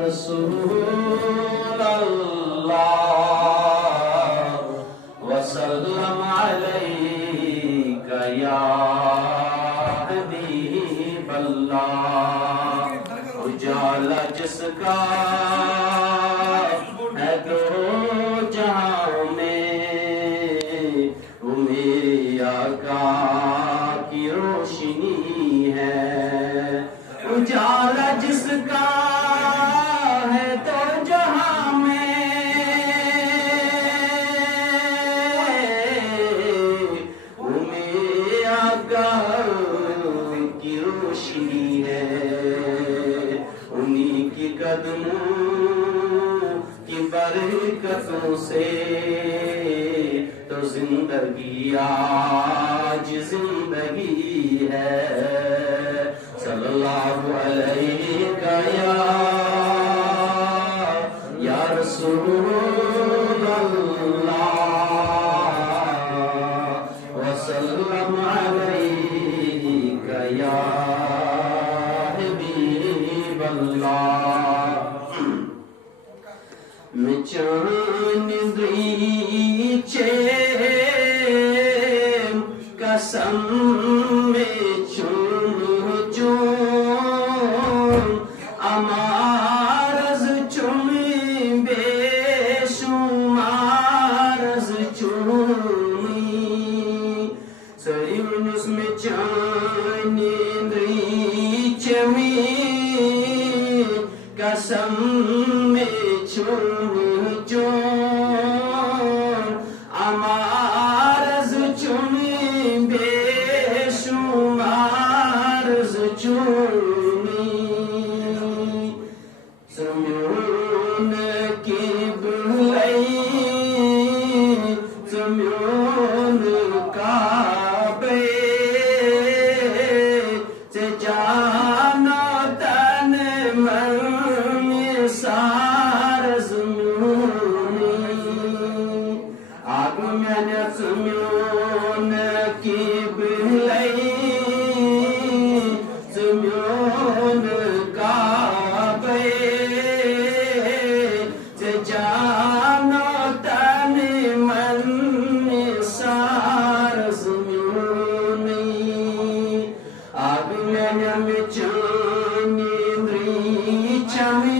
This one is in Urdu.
رسول اللہ وسلم علیک یا حبیب اللہ اجالا جس کا ہے دو جہاں میں وہ میرے آقا کی روشنی ہے اجالا جس کا ہے تو جہاں میں وہ میرے آقا کی روشنی ہے انہی کی قدموں کی برکتوں سے تو زندگی آج زندگی ہے صلی اللہ علیہ یا رسول اللہ وسلم علیک یا حبیب اللہ میں چاند چین قسم میں امارز چومی بے شمارز چومی سیونس میں چاندی چمی قسم میں امارز چومی بے شمارز چومی زمیون کی بلئی زمیون کعبے سے جانا تن من سار زمیونی آگ میں نے زمیون کی بلئی زمیون جانا تن من سار زمیونی آگ میں چاندی چمی